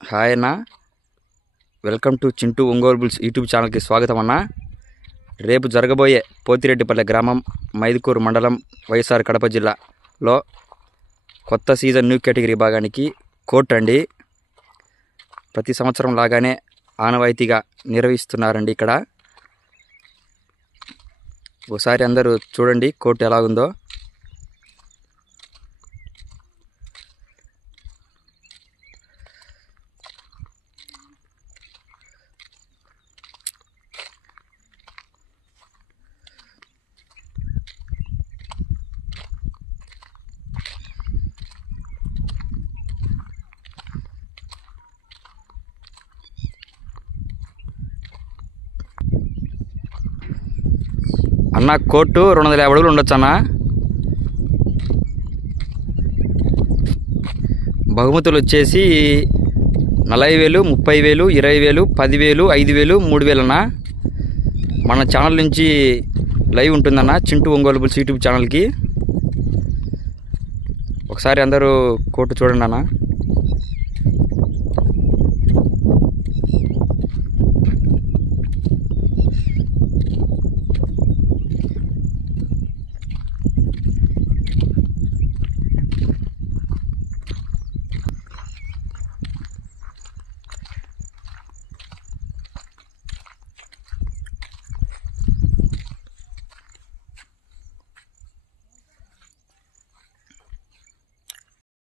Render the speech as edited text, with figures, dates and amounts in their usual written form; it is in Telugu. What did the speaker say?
హాయ్ అన్న, welcome to Chintu Ongole bulls YouTube ఛానల్కి స్వాగతం అన్న. రేపు జరగబోయే పోతిరెడ్డిపల్లె గ్రామం, మైదుకూరు మండలం, వైఎస్ఆర్ కడప జిల్లాలో కొత్త సీజన్ న్యూ కేటగిరీ విభాగానికి కోర్టు అండి. ప్రతి సంవత్సరం లాగానే ఆనవాయితీగా నిర్వహిస్తున్నారండి. ఇక్కడ ఒకసారి అందరూ చూడండి కోర్టు ఎలాగుందో. అన్న కోర్టు 250 అడుగులు ఉండొచ్చు అన్న. బహుమతులు వచ్చేసి 40,000, 30,000, 20,000, 10,000, 5,000, 3,000 అన్న. మన ఛానల్ నుంచి లైవ్ ఉంటుందన్న చింటూ ఒంగోలు బుల్స్ యూట్యూబ్ ఛానల్కి. ఒకసారి అందరూ కోర్టు చూడండి అన్న.